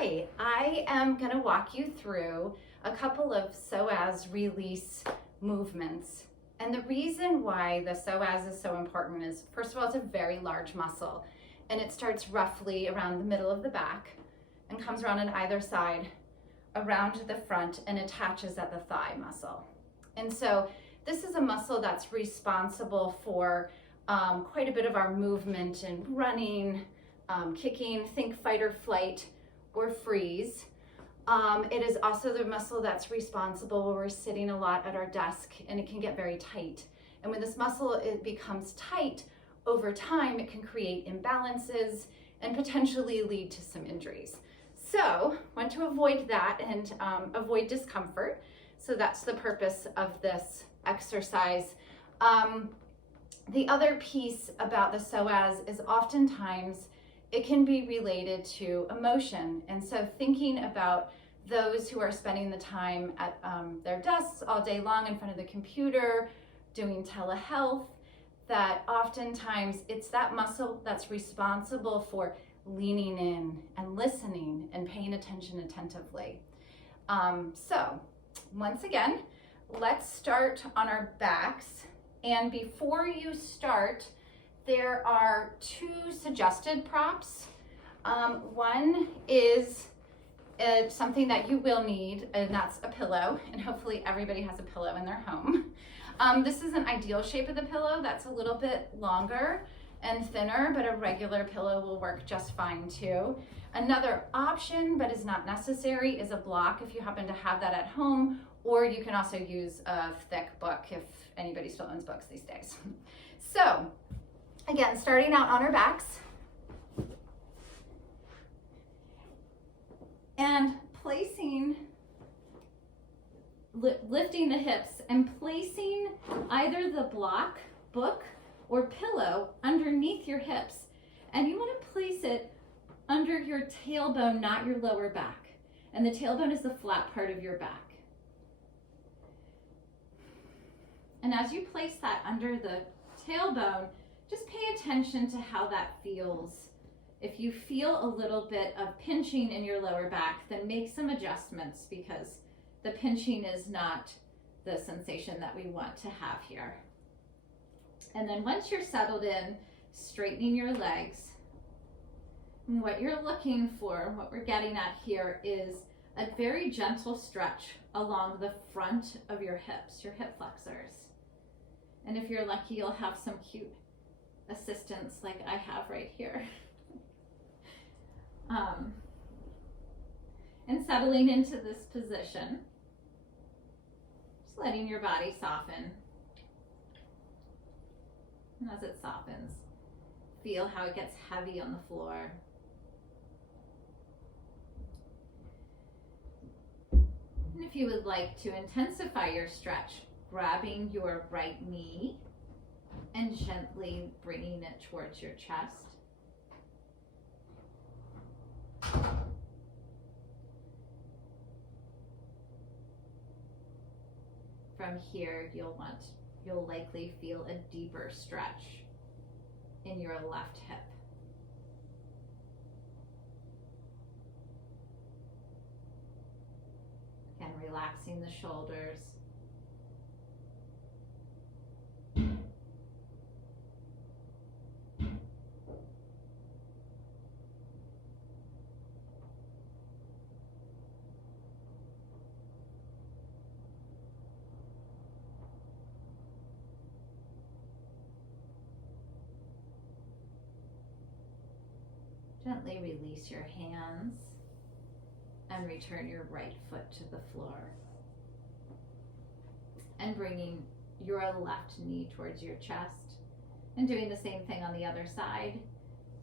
Hi, I am going to walk you through a couple of psoas release movements. And the reason why the psoas is so important is, first of all, it's a very large muscle, and it starts roughly around the middle of the back and comes around on either side, around the front, and attaches at the thigh muscle. And so this is a muscle that's responsible for quite a bit of our movement and running, kicking, think fight or flight or freeze. It is also the muscle that's responsible when we're sitting a lot at our desk and it can get very tight. And when this muscle becomes tight over time, it can create imbalances and potentially lead to some injuries. So want to avoid that and avoid discomfort. So that's the purpose of this exercise. The other piece about the psoas is oftentimes it can be related to emotion. And so thinking about those who are spending the time at their desks all day long in front of the computer, doing telehealth, that oftentimes it's that muscle that's responsible for leaning in and listening and paying attention attentively. So once again, let's start on our backs. And before you start, there are two suggested props. One is something that you will need, and that's a pillow, and hopefully everybody has a pillow in their home. This is an ideal shape of the pillow that's a little bit longer and thinner, but a regular pillow will work just fine too. Another option, but is not necessary, is a block if you happen to have that at home, or you can also use a thick book if anybody still owns books these days. So, again, starting out on our backs, and placing, lifting the hips and placing either the block, book, or pillow underneath your hips. And you want to place it under your tailbone, not your lower back. And the tailbone is the flat part of your back. And as you place that under the tailbone, just pay attention to how that feels. If you feel a little bit of pinching in your lower back, then make some adjustments because the pinching is not the sensation that we want to have here. And then once you're settled in, straightening your legs. And what you're looking for, what we're getting at here, is a very gentle stretch along the front of your hips, your hip flexors. And if you're lucky, you'll have some cute assistance like I have right here. And settling into this position, just letting your body soften. And as it softens, feel how it gets heavy on the floor. And if you would like to intensify your stretch, grabbing your right knee and gently bringing it towards your chest. From here, you'll likely feel a deeper stretch in your left hip. Again, relaxing the shoulders. Gently release your hands and return your right foot to the floor. And bringing your left knee towards your chest and doing the same thing on the other side.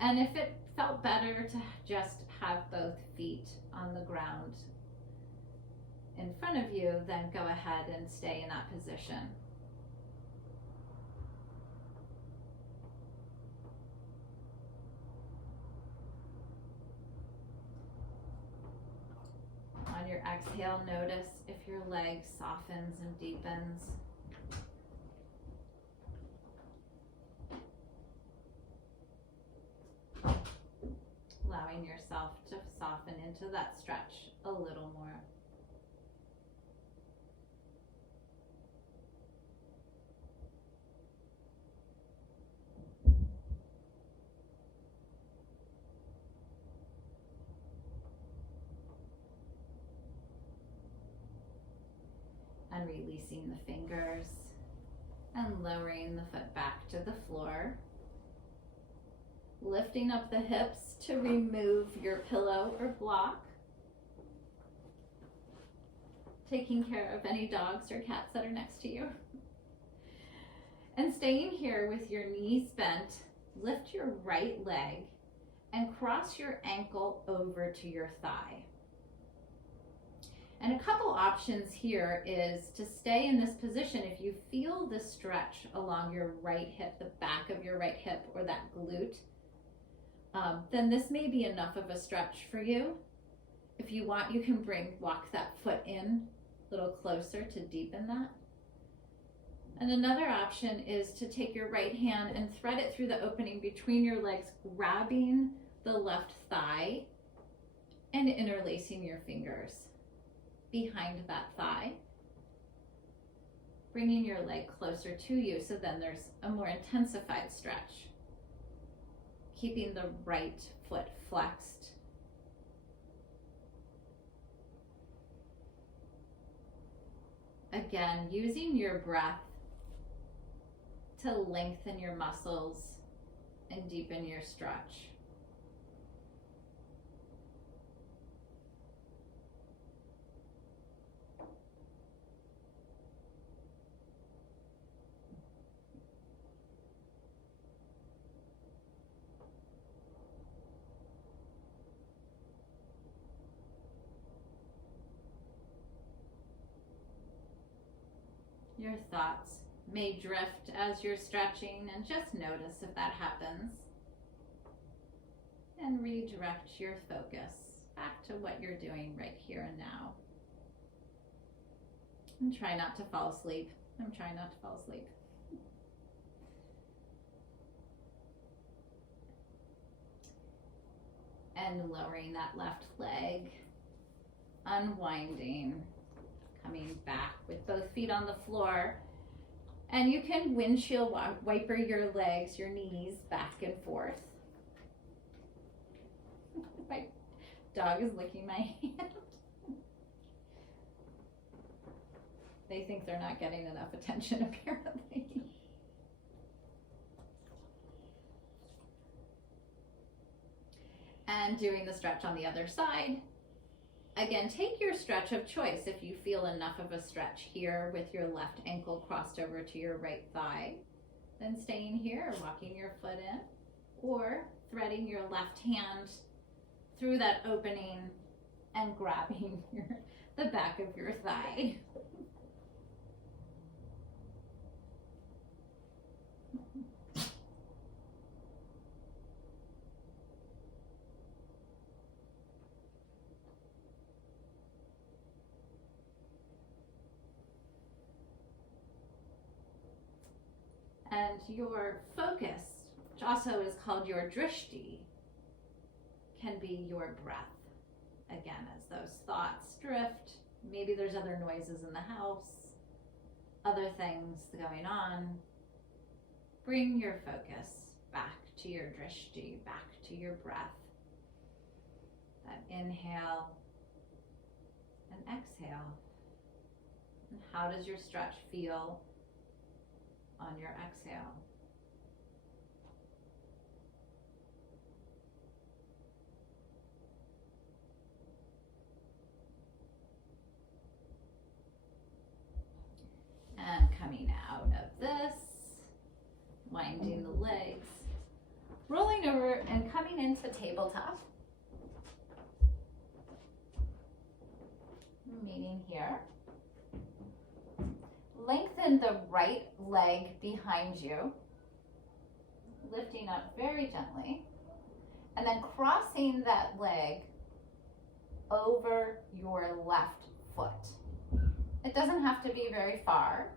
And if it felt better to just have both feet on the ground in front of you, then go ahead and stay in that position. On your exhale, notice if your leg softens and deepens. Allowing yourself to soften into into that stretch a little more. And releasing the fingers and lowering the foot back to the floor. Lifting up the hips to remove your pillow or block. Taking care of any dogs or cats that are next to you. And staying here with your knees bent, lift your right leg and cross your ankle over to your thigh. And a couple options here is to stay in this position. If you feel the stretch along your right hip, the back of your right hip or that glute, then this may be enough of a stretch for you. If you want, you can walk that foot in a little closer to deepen that. And another option is to take your right hand and thread it through the opening between your legs, grabbing the left thigh and interlacing your fingers behind that thigh, bringing your leg closer to you, so then there's a more intensified stretch. Keeping the right foot flexed. Again, using your breath to lengthen your muscles and deepen your stretch. Your thoughts may drift as you're stretching, and just notice if that happens. And redirect your focus back to what you're doing right here and now. And try not to fall asleep. I'm trying not to fall asleep. And lowering that left leg, unwinding. Coming back with both feet on the floor, and you can windshield wiper your legs, your knees back and forth. My dog is licking my hand. They think they're not getting enough attention, apparently. And doing the stretch on the other side. Again, take your stretch of choice. If you feel enough of a stretch here with your left ankle crossed over to your right thigh, then staying here or walking your foot in, or threading your left hand through that opening and grabbing the back of your thigh. And your focus, which also is called your drishti, can be your breath. Again, as those thoughts drift, maybe there's other noises in the house, other things going on. Bring your focus back to your drishti, back to your breath. That inhale and exhale. And how does your stretch feel on your exhale? And coming out of this, winding the legs, rolling over and coming into tabletop. Meeting here. Lengthen the right leg behind you, lifting up very gently, and then crossing that leg over your left foot. It doesn't have to be very far.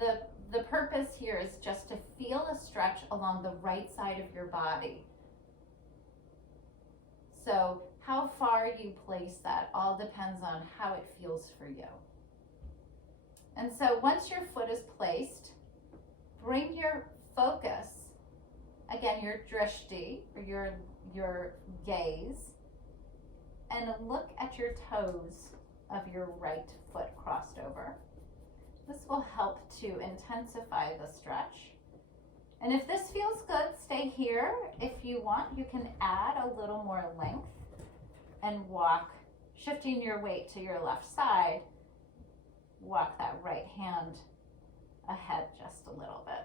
The purpose here is just to feel a stretch along the right side of your body. where you place that all depends on how it feels for you. And so once your foot is placed, bring your focus, again, your drishti, or your gaze, and look at your toes of your right foot crossed over. This will help to intensify the stretch. And if this feels good, stay here. If you want, you can add a little more length and walk, shifting your weight to your left side. Walk that right hand ahead just a little bit.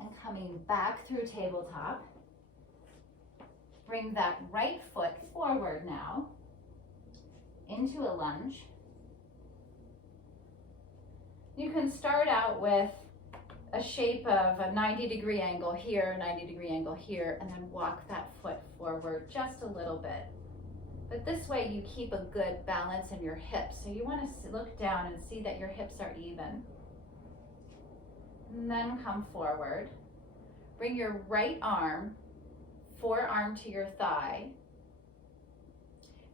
And coming back through tabletop, bring that right foot forward now into a lunge. You can start out with a shape of a 90-degree angle here, 90-degree angle here, and then walk that foot forward just a little bit. But this way you keep a good balance in your hips. So you want to look down and see that your hips are even. And then come forward. Bring your right arm, forearm to your thigh,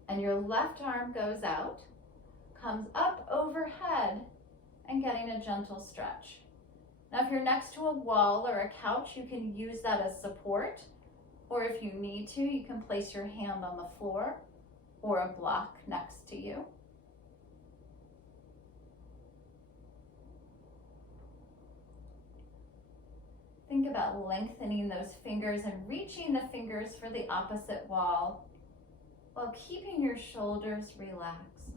and your left arm goes out, comes up overhead, and getting a gentle stretch. Now if you're next to a wall or a couch, you can use that as support, or if you need to, you can place your hand on the floor or a block next to you. Think about lengthening those fingers and reaching the fingers for the opposite wall while keeping your shoulders relaxed.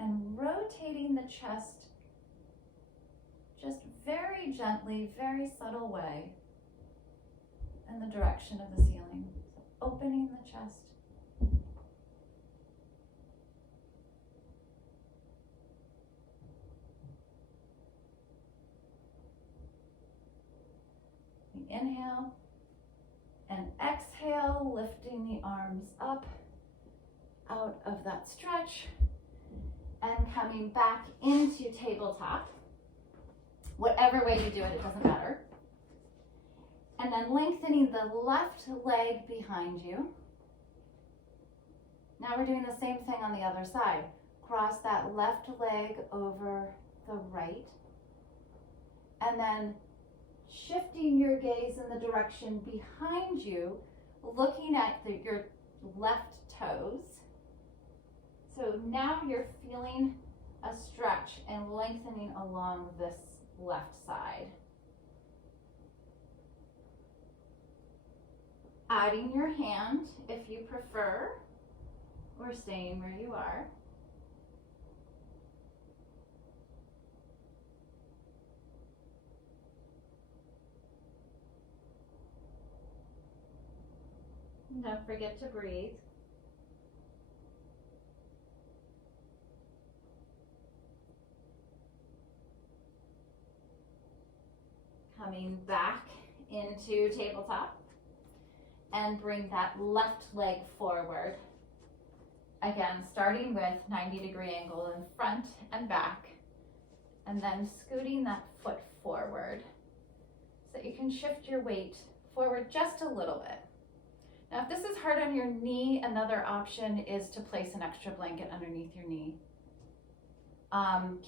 And rotating the chest just very gently, very subtle way in the direction of the ceiling. So opening the chest. Inhale and exhale, lifting the arms up out of that stretch and coming back into tabletop. Whatever way you do it, it doesn't matter. And then lengthening the left leg behind you. Now we're doing the same thing on the other side. Cross that left leg over the right. And then shifting your gaze in the direction behind you, looking at your left toes. So now you're feeling a stretch and lengthening along this left side. Adding your hand if you prefer, or staying where you are. Don't forget to breathe. Coming back into tabletop and bring that left leg forward. Again, starting with 90-degree angle in front and back, and then scooting that foot forward so that you can shift your weight forward just a little bit. Now, if this is hard on your knee, another option is to place an extra blanket underneath your knee.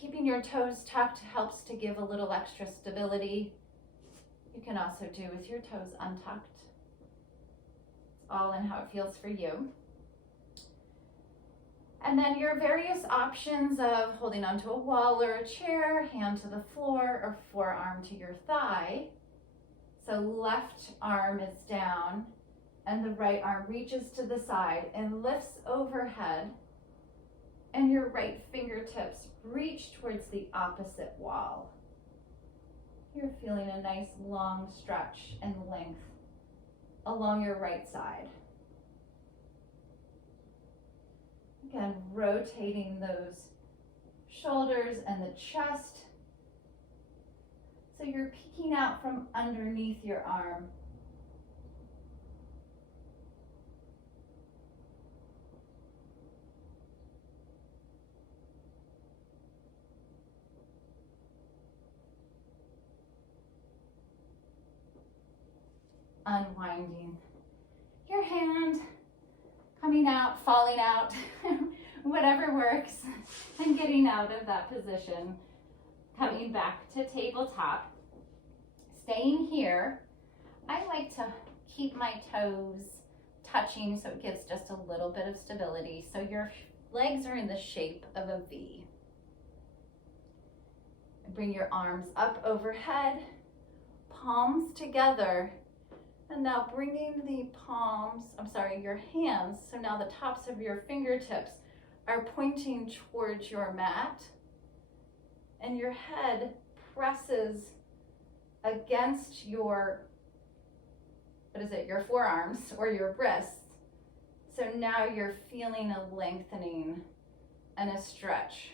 Keeping your toes tucked helps to give a little extra stability. You can also do with your toes untucked. It's all in how it feels for you. And then your various options of holding onto a wall or a chair, hand to the floor, or forearm to your thigh. So left arm is down, and the right arm reaches to the side and lifts overhead, and your right fingertips reach towards the opposite wall. You're feeling a nice long stretch and length along your right side. Again, rotating those shoulders and the chest So you're peeking out from underneath your arm. Unwinding your hand, coming out, falling out, whatever works, and getting out of that position. Coming back to tabletop, staying here. I like to keep my toes touching so it gives just a little bit of stability. So your legs are in the shape of a V. Bring your arms up overhead, palms together. And now bringing your hands, so now the tops of your fingertips are pointing towards your mat, and your head presses against your forearms or your wrists. So now you're feeling a lengthening and a stretch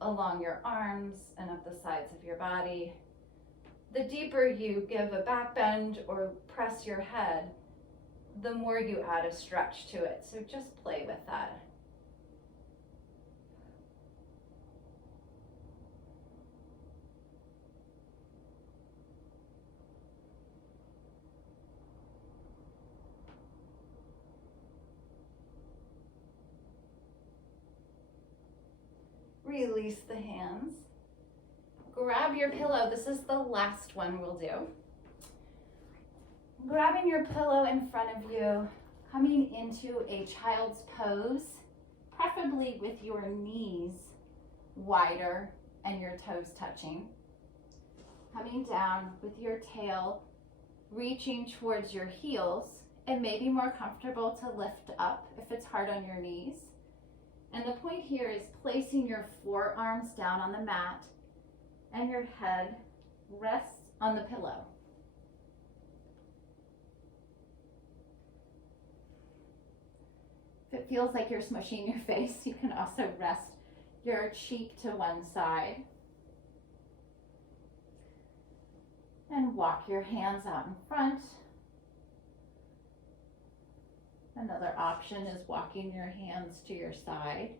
along your arms and up the sides of your body. The deeper you give a back bend or press your head, the more you add a stretch to it. So just play with that. Release the hands. Grab your pillow. This is the last one we'll do. Grabbing your pillow in front of you, coming into a child's pose, preferably with your knees wider and your toes touching. Coming down with your tail, reaching towards your heels. It may be more comfortable to lift up if it's hard on your knees. And the point here is placing your forearms down on the mat and your head rests on the pillow. If it feels like you're smushing your face, you can also rest your cheek to one side. And walk your hands out in front. Another option is walking your hands to your side.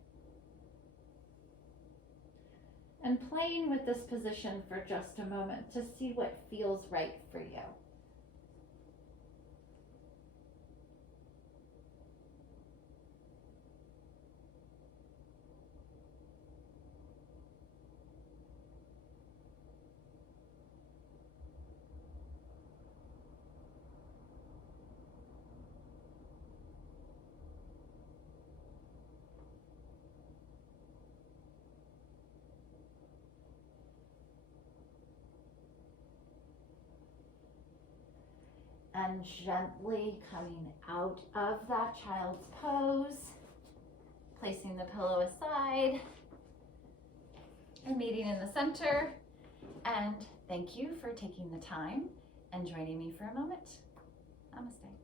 And playing with this position for just a moment to see what feels right for you. And gently coming out of that child's pose, placing the pillow aside and meeting in the center. And thank you for taking the time and joining me for a moment. Namaste.